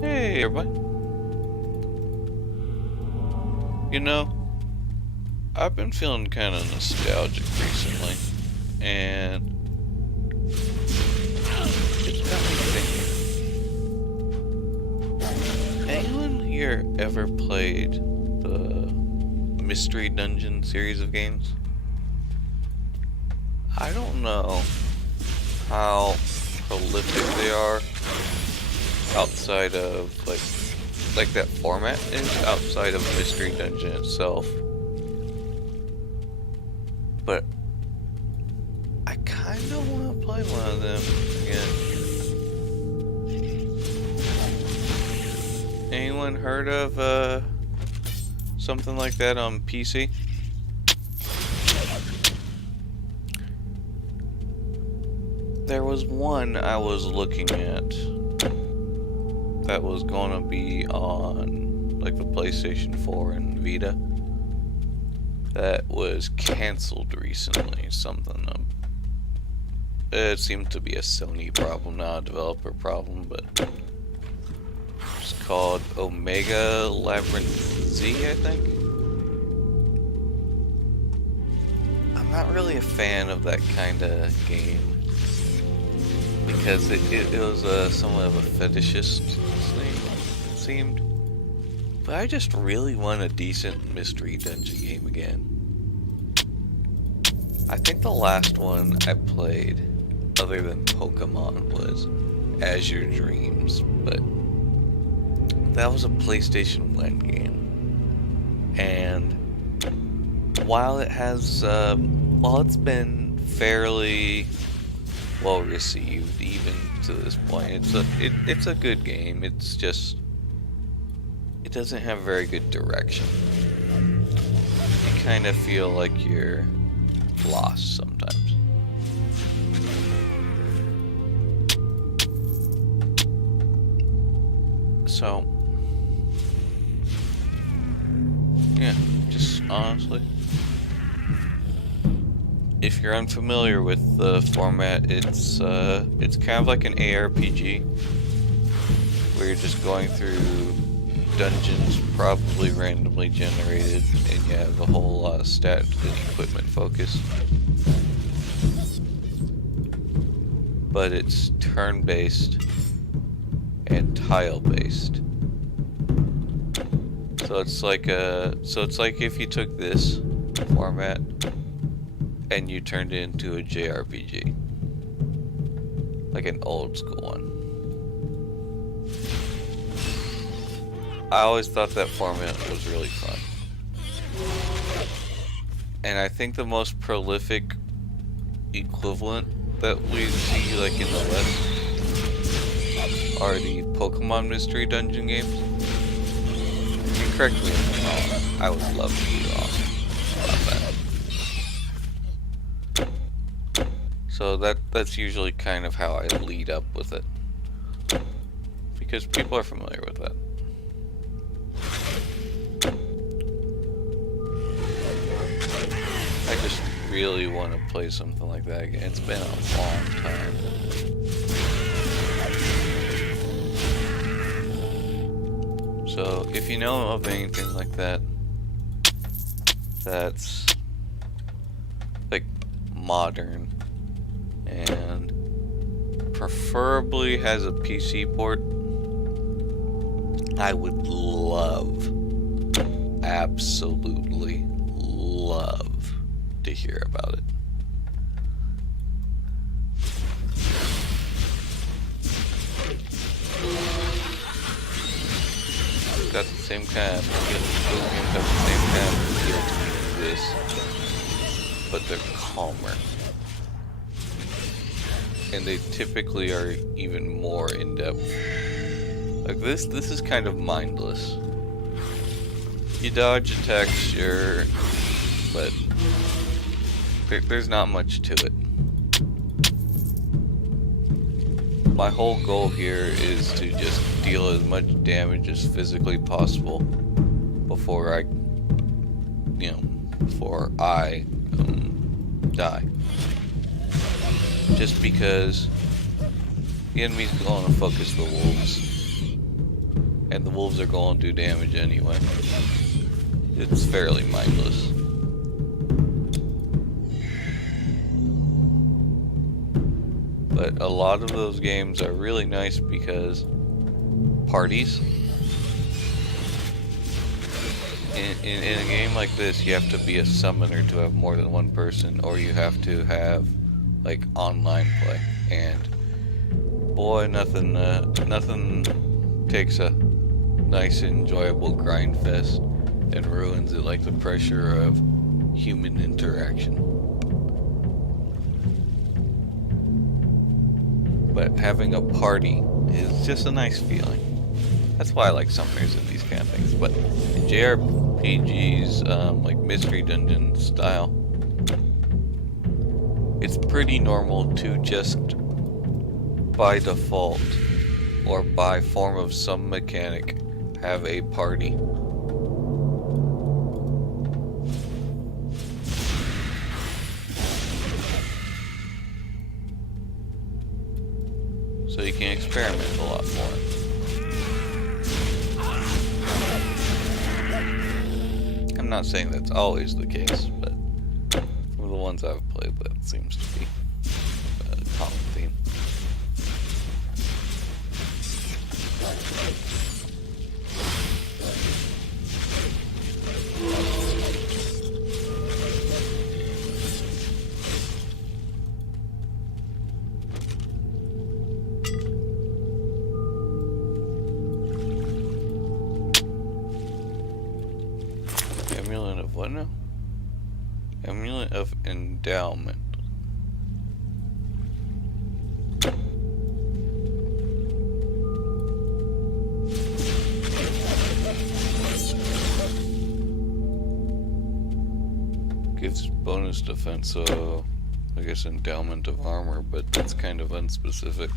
Hey, everybody. You know, I've been feeling kind of nostalgic recently, and it's got me thinking. Anyone here ever played the Mystery Dungeon series of games? I don't know how prolific they are outside of like that format is outside of Mystery Dungeon itself. But I kind of want to play one of them again. Anyone heard of something like that on PC? There was one I was looking at that was gonna be on like the PlayStation 4 and Vita that was cancelled recently. It seemed to be a Sony problem, not a developer problem, but it's called Omega Labyrinth Z, I think. I'm not really a fan of that kind of game because it was somewhat of a fetishist thing, it seemed. But I just really want a decent Mystery Dungeon game again. I think the last one I played, other than Pokemon, was Azure Dreams, but that was a PlayStation 1 game. And while it's been fairly well received even to this point, it's a good game. It's just it doesn't have very good direction. You kind of feel like you're lost sometimes. So yeah, just honestly, if you're unfamiliar with the format, it's kind of like an ARPG where you're just going through dungeons, probably randomly generated, and you have a whole lot of stat and equipment focus. But it's turn-based and tile-based. So it's like if you took this format and you turned it into a JRPG, like an old school one. I always thought that format was really fun. And I think the most prolific equivalent that we see like in the West are the Pokemon Mystery Dungeon games. You correct me if I'm wrong. I would love to be wrong about that. So that's usually kind of how I lead up with it, because people are familiar with that. I just really want to play something like that again. It's been a long time. So if you know of anything like that, that's like modern and preferably has a PC port, I would love, absolutely love to hear about it. Got the same kind of feel. Those games have the same kind of feel to me as this, but they're calmer. And they typically are even more in-depth. Like this is kind of mindless. You dodge attacks, sure, but there's not much to it. My whole goal here is to just deal as much damage as physically possible before I die. Just because the enemy's going to focus the wolves. And the wolves are going to do damage anyway. It's fairly mindless. But a lot of those games are really nice because parties. In a game like this, you have to be a summoner to have more than one person, or you have to have like online play. And boy, nothing takes a nice, enjoyable grind fest and ruins it like the pressure of human interaction. But having a party is just a nice feeling. That's why I like summoners in these kind of things. But in JRPGs, like Mystery Dungeon style, it's pretty normal to just by default or by form of some mechanic have a party. So you can experiment a lot more. I'm not saying that's always the case, but for the ones I've played, that seems to be a common theme. Amulet of what now? Amulet of Endowment. Gives bonus defense, so I guess Endowment of Armor, but that's kind of unspecific.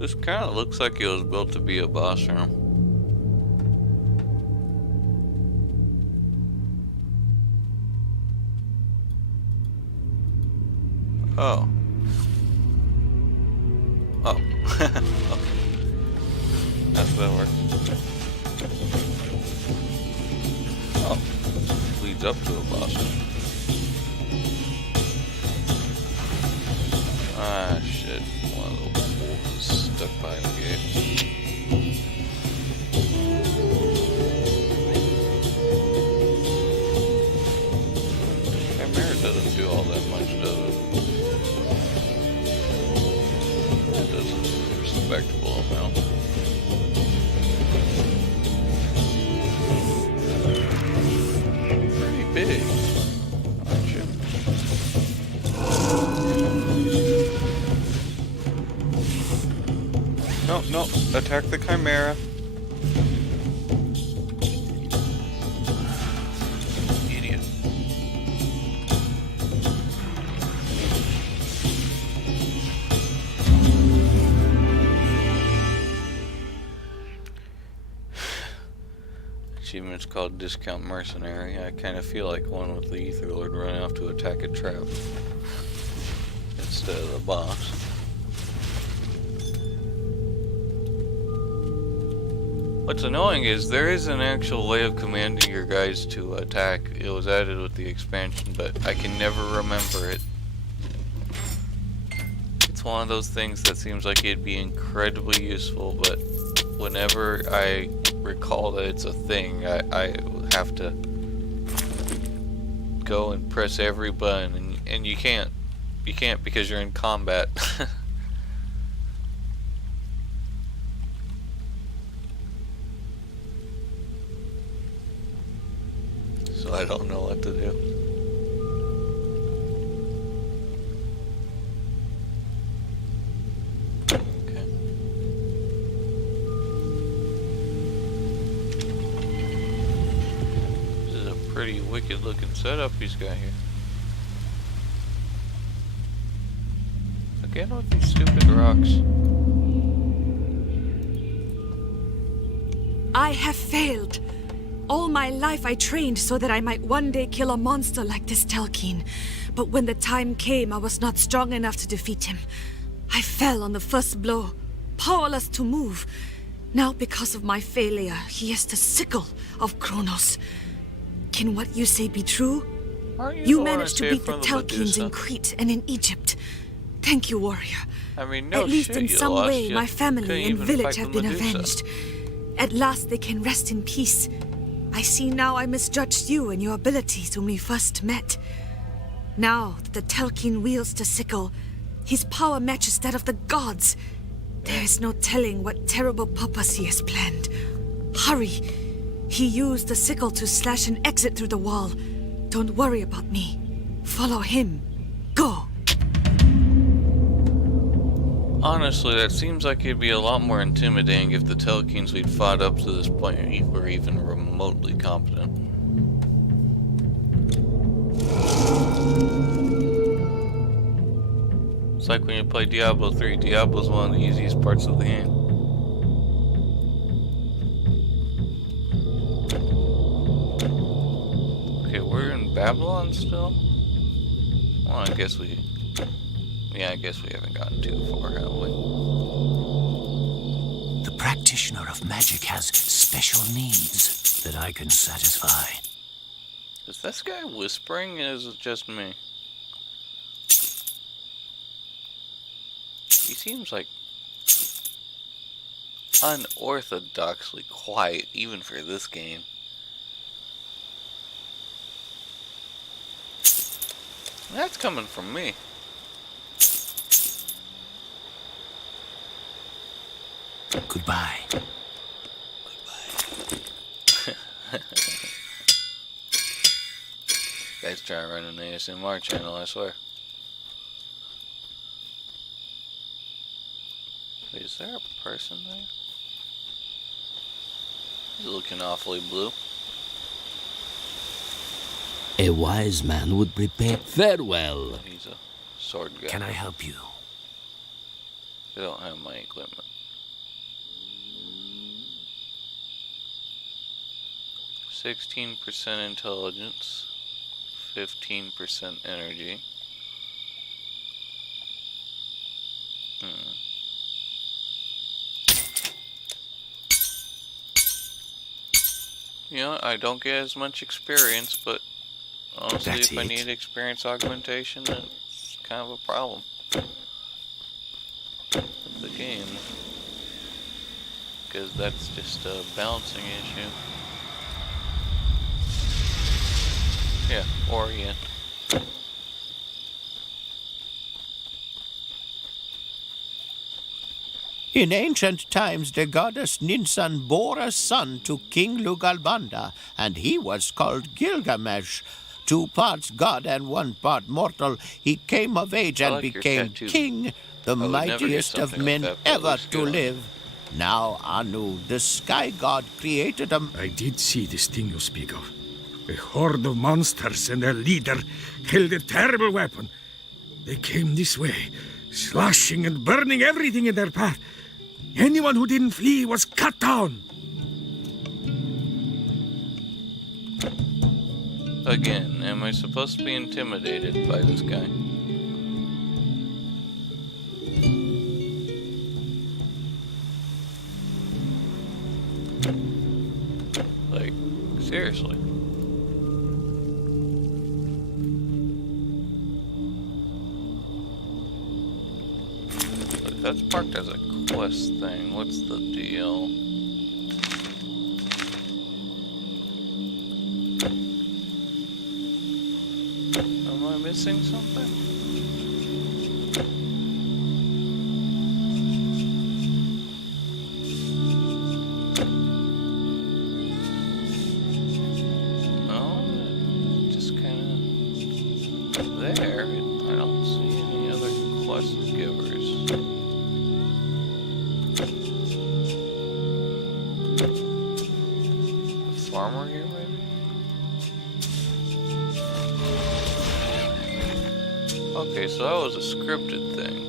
This kind of looks like it was built to be a boss room. Oh. Oh. Okay. That's how that works. Oh. Leads up to a boss room. Ah, shit. One of the wolves is stuck behind the gate. Chimera doesn't do all that much, does it? It does a respectable amount. Pretty big, aren't you? No, no, attack the Chimera. Idiot. Achievement's called Discount Mercenary. I kind of feel like one with the Ether Lord running off to attack a trap instead of the boss. What's annoying is there is an actual way of commanding your guys to attack. It was added with the expansion, but I can never remember it. It's one of those things that seems like it'd be incredibly useful, but whenever I recall that it's a thing, I have to go and press every button, and you can't because you're in combat. So I don't know what to do. Okay. This is a pretty wicked looking setup he's got here. Again with these stupid rocks. I have failed. All my life I trained so that I might one day kill a monster like this Telkine. But when the time came, I was not strong enough to defeat him. I fell on the first blow, powerless to move. Now, because of my failure, he is the sickle of Kronos. Can what you say be true? You managed to beat the Telkines in Crete and in Egypt. Thank you, warrior. I mean, no At least shit, in you some lost. way, You my couldn't family and even village fight have the been Medusa. avenged. At last they can rest in peace. I see now I misjudged you and your abilities when we first met. Now that the Telkine wields the sickle, his power matches that of the gods. There is no telling what terrible purpose he has planned. Hurry! He used the sickle to slash an exit through the wall. Don't worry about me. Follow him. Go! Honestly, that seems like it'd be a lot more intimidating if the Telkines we'd fought up to this point were even remotely competent. It's like when you play Diablo 3. Diablo's one of the easiest parts of the game. Okay, we're in Babylon still? Well, I guess we haven't gotten too far, have we? The practitioner of magic has special needs that I can satisfy. Is this guy whispering, or is it just me? He seems like unorthodoxly quiet, even for this game. That's coming from me. Goodbye. Guys try to run an ASMR channel, I swear. Wait, is there a person there? He's looking awfully blue. A wise man would prepare. Farewell. He's a sword guy. Can I help you? I don't have my equipment. 16% intelligence, 15% energy. You know, I don't get as much experience, but honestly, That's if I it. need experience augmentation, it's kind of a problem with the game. Because that's just a balancing issue. Yeah, Orient. In ancient times, the goddess Ninsun bore a son to King Lugalbanda, and he was called Gilgamesh. 2 parts god and 1 part mortal, he came of age I and like your became tattoo. king, the would never get mightiest of something like men that, but it ever looks to good. live. Now Anu, the sky god, created a... I did see this thing you speak of. A horde of monsters and their leader held a terrible weapon. They came this way, slashing and burning everything in their path. Anyone who didn't flee was cut down. Again, am I supposed to be intimidated by this guy? Like, seriously. Like, it's marked as a quest thing. What's the deal? Am I missing something? No, just kind of there. I don't see any other quest givers. A farmer here, maybe? Okay, so that was a scripted thing.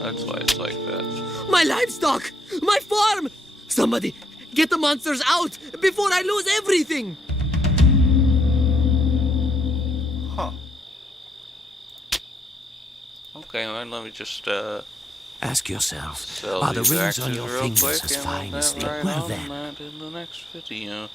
That's why it's like that. My livestock! My farm! Somebody, get the monsters out before I lose everything! Huh. Okay, man, let me just, Ask yourself, sell are the these rings axes on your real fingers quick, as and fine we'll as get they right were on then? that in the next video.